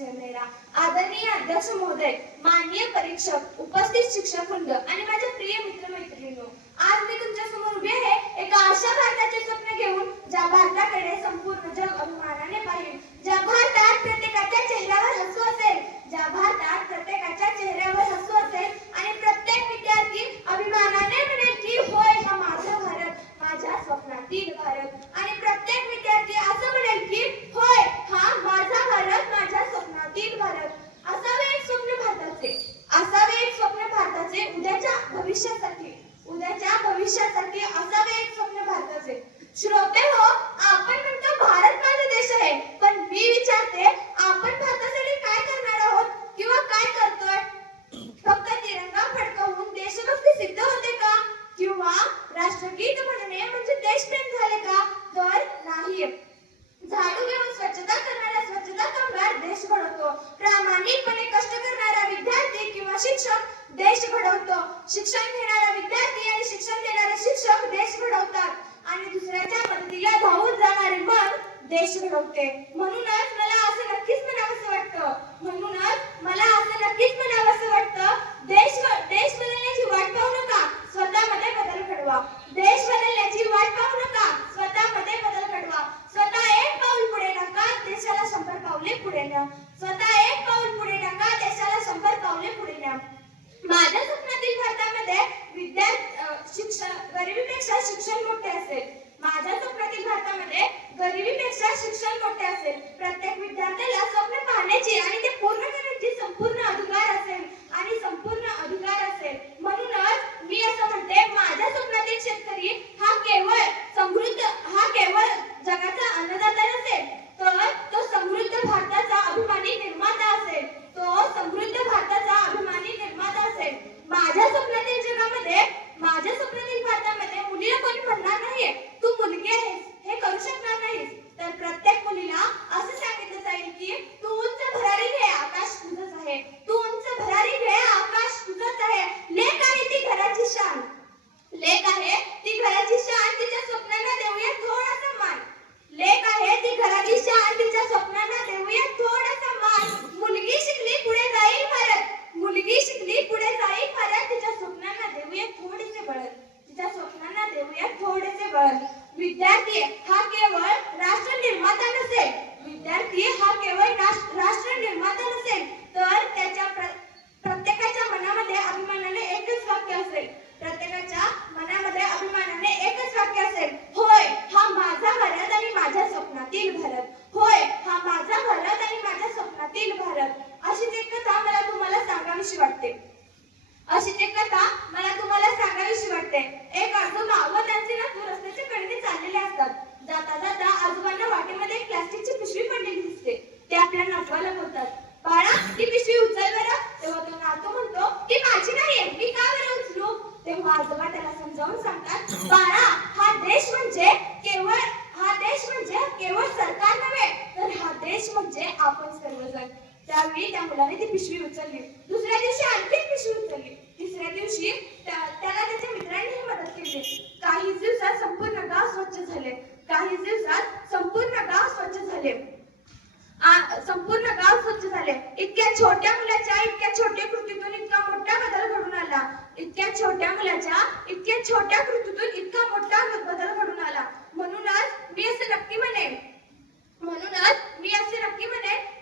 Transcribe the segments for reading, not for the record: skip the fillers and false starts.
है मेरा। आदरणीय अध्यक्ष महोदय, माननीय परीक्षक, उपस्थित शिक्षक वृंद आणि माझ्या प्रिय मित्र मैत्रिणींनो, आज मी तुमच्या समोर उभी आहे एका अशा भारताचे स्वप्न घेऊन ज्या भारताकडे संपूर्ण जग अभिमानाने पाहिल, ज्या भारतात प्रत्येकाच्या चेहऱ्यावर हसू असेल, ज्या भारतात प्रत्येकाच्या चेहऱ्यावर हसू असेल आणि प्रत्येक विद्यार्थी अभिमानाने म्हणेल की होय, हा माझा भारत, माझ्या स्वप्नातील भारत। आणि प्रत्येक विद्यार्थी असं म्हणेल की होय, हा माझा भारत, माझ्या स्वप्नातील भारत। असावे एक स्वप्न भारताचे, असावे एक स्वप्न भारताचे, उद्याच्या भविष्यासाठी असावे एक स्वप्न भारताचे। श्रोते हो, आपण म्हणतो भारत माझा देश आहे, पण मी विचारते आपण भारतासाठी काय करणार आहोत किंवा काय करतोय? फक्त तिरंगा फडकवून देशभक्ती सिद्ध होते का? किंवा राष्ट्रगीत म्हणणे म्हणजे देशप्रेम झाले का? तर नाही। झाडू घेऊन स्वच्छता करणारा स्वच्छता कामगार देश घडवतो, प्रामाणिकपणे कष्ट करणारा विद्यार्थी किंवा शिक्षक देश घडवतो, शिक्षण घेणारा विद्यार्थी आणि शिक्षण देणारे शिक्षक देश घडवतात आणि दुसऱ्याच्या मदतीला धावून जाणारे मन देश घडवते। म्हणूनच मला असं नक्कीच म्हणावंसं वाटतं, देश बदलण्याची वाट पाहू नका, स्वतःमध्ये बदल घडवा। देश बदलण्याची वाट पाहू नका, स्वतःमध्ये बदल घडवा। स्वतः एक पाऊल पुढे टाका, देशाला 100 पावले पुढे न्या। स्वतः एक पाऊल पुढे टाका, देशाला 100 पावले पुढे न्या। माझ्या स्वप्नातील भारतामध्ये गरिबीपेक्षा शिक्षण मोठे असेल। माझ्या स्वप्नातील भारतामध्ये गरिबीपेक्षा शिक्षण मोठे असेल। प्रत्येक विद्यार्थ्याला स्वप्न पाहण्याची आणि ते पूर्ण करण्याची संपूर्ण अधिकार असेल। म्हणूनच मी असं म्हणते, माझ्या स्वप्नातील शेतकरी हा केवळ जगाचा अन्नदाता नसेल, तर तो समृद्ध भारताचा अभिमानी निर्माता असेल। माझ्या स्वप्नातील भारतामध्ये मुलीला कोणी म्हणणार नाहीये तू मुलगी आहेस, हे करू शकणार नाहीस, तर प्रत्येक मुलीला असं सांगितलं जाईल की तू उंच भरारी घे, आकाश तुझंच आहे, तू उंच भरारी घे, आकाश तुझंच आहे। लेक आहे ती घराची शान, तिच्या स्वप्नांना देऊया थोडासा मान। लेक आहे ती घराची शान, तिच्या स्वप्नांना देऊया थोडासा मान। मुलगी शिकली पुढे जाईल भारत, तिच्या स्वप्नांना देऊया थोडेसे बळ। विद्यार्थी हा केवळ राष्ट्र निर्माता नसेल, तर त्याच्या प्रत्येकाच्या मनामध्ये अभिमानाने एकच वाक्य असेल, होय, हा माझा भारत आणि माझ्या स्वप्नातील भारत, होय, हा माझा भारत आणि माझ्या स्वप्नातील भारत। अशीच एक कथा मला तुम्हाला सांगावीशी वाटते। एक आजोबा व त्यांचे नातू रस्त्याच्या कडेने चाललेले असतात। जाता जाता आजोबांना वाटेमध्ये एक प्लास्टिकची पिशवी पडलेली दिसते। ते आपल्या नातवाला बोलतात, बाळा, ती पिशवी उचल बरं। तेव्हा तो नातू म्हणतो, ती माझी नाहीये, मी का बरं उचलू? तेव्हा आजोबा त्याला समजावून सांगतात, बाळा, हा देश म्हणजे केवळ सरकार नव्हे, तर हा देश म्हणजे आपण सर्वजण। त्यावेळी त्या मुलाने ती पिशवी उचलली। दुसऱ्या दिवशी आणखी एक पिशवी उचलली। तिसऱ्या दिवशी त्याला त्याच्या मित्रांनी मदत केली। काही दिवसात संपूर्ण गाव स्वच्छ झाले। इतक्या छोट्या मुलाच्या इतक्या छोट्या कृतीतून इतका मोठा बदल घडून आला। म्हणूनच मी असे नक्की म्हणेन,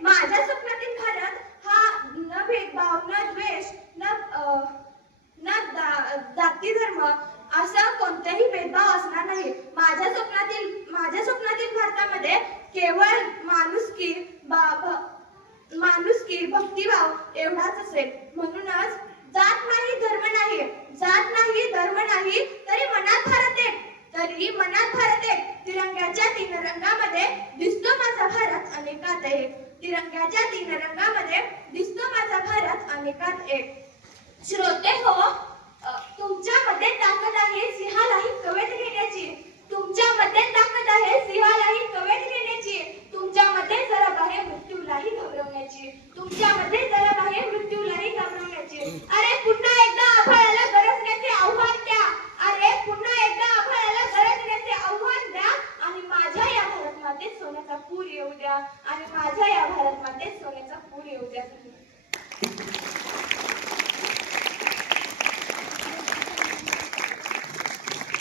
माझ्या स्वप्नातील भारत हा न भेदभाव, न द्वेष, न जाती धर्म असा कोणताही भेदभाव असणार नाही। माझ्या स्वप्नातील भारतामध्ये केवळ माणुसकी, भक्तिभाव एवढाच असेल। म्हणूनच जात नाही धर्म नाही, तरी मनात भारत एक, तिरंग्याच्या 3 रंगामध्ये दिसतो माझा भारत अनेकात एक। श्रोते हो, तुमच्यामध्ये ताकद आहे सिंहालाही कवेत घेण्याची, तुमच्यामध्ये जरा बाहेर मृत्यूलाही घाबरवण्याची, अरे पुन्हा एकदा आभाळाला गरजण्याचे आव्हान द्या आणि माझ्या या भारत मातेत सोन्याचा पूर येऊ द्या, आणि माझ्या या भारत